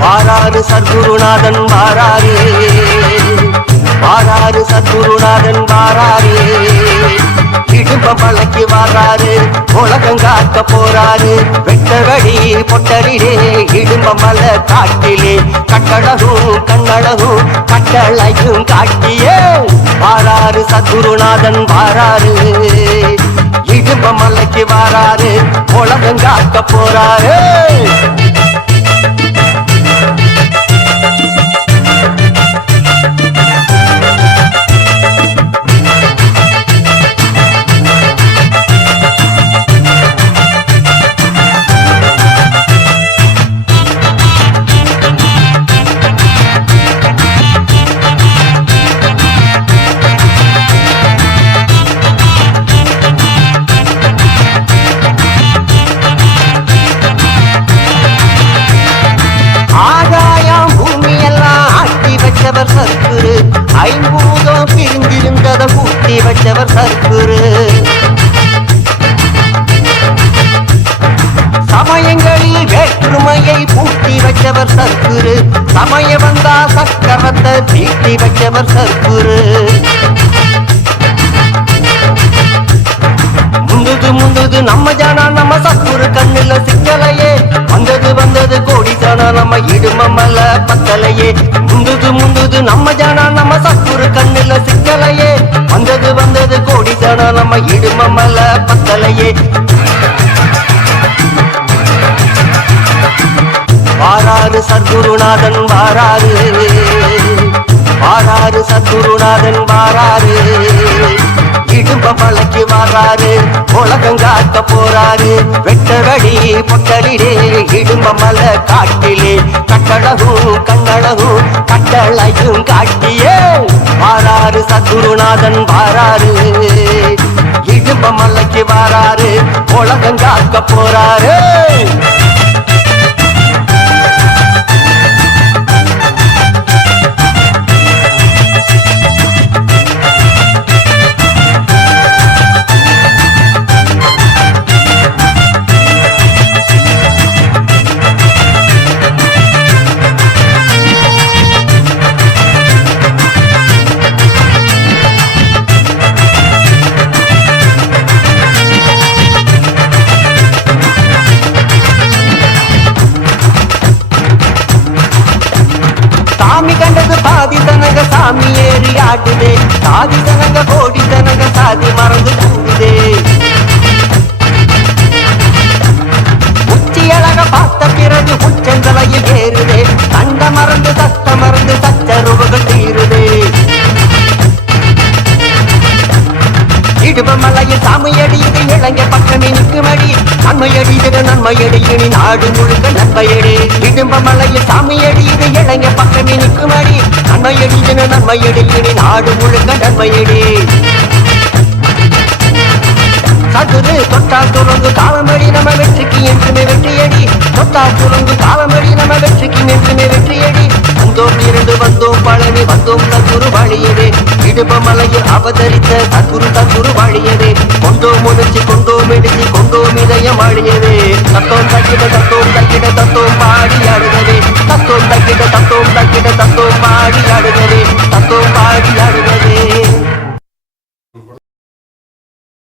வாராறு சத்குருநாதன் வாராறு வாராறு சத்குருநாதன் வாராறு இடும்ப பழக்கி வாராரு உலகம் காக்க போறாரு வெட்டவழி பொட்டரிடே இடும்ப மல காட்டிலே கட்டழகும் கண்ணழகும் கட்டளையும் காட்டியே. வாராரு சத்குருநாதன் வாராரு இடும்ப மலைக்கு வாராரு உலகம் காக்க போறாரு சமயங்களில் வேற்றுமையை பூட்டி வச்சவர் சர்க்குரு சமய வந்தா சக்கரத்தை தீட்டி வச்சவர் சர்க்குரு முந்துது முந்துது நம்ம ஜானா நம்ம சக்குரு கண்ணுல சிக்கலையே. வந்தது வந்தது கோடி ஜானா நம்ம இடுமல்ல பத்தலையே. முந்துது முந்துது நம்ம ஜானா நம்ம சக்குரு கண்ணுல சிக்கலையே. வந்தது வந்தது கோடி ஜானா நம்ம இடுமல்ல பத்தலையே. வாராறு சத்குருநாதன் வாராறு வாராறு சத்குருநாதன் வாராறு இடும்ப பழக்கி வாராரு உலகம் காக்க போறாரு வெட்ட வழி பொட்டலிடே இடும்ப மல காட்டிலே கட்டழகும் கண்ணழகும் கட்டளையும் காட்டியே. வாராறு சத்குருநாதன் வாராரு இடும்ப மலைக்கு வாராரு உலகம் காக்க போறாரு. ஆடுதே சாதி தனங்க கோடி தனங்க சாதி மறந்து இடுவமலையில் சாமியடி இது இளங்க பக்கமே நிற்குமடி. நன்மையடி இது நன்மையடி நாடு முழுக்க நன்மையடி. இடும்பமலையில் சாமியடி இது இளங்க பக்கமே நிற்குமடி. நன்மையடி இது நன்மையடி நாடு முழுக்க நன்மையடி. சதுரு தொட்டா துறந்து காலமடி நம்ம வெற்றிக்கு என்றுமே வெற்றியடி. தொட்டா துறந்து காலமடி நம்ம வெற்றிக்கு என்றுமே வெற்றியடி. வந்தோம் இரண்டு வந்தோம் பழனி வந்தோம் தகுரு இடுப மலையில் அவதரித்த தகுரு தகுரு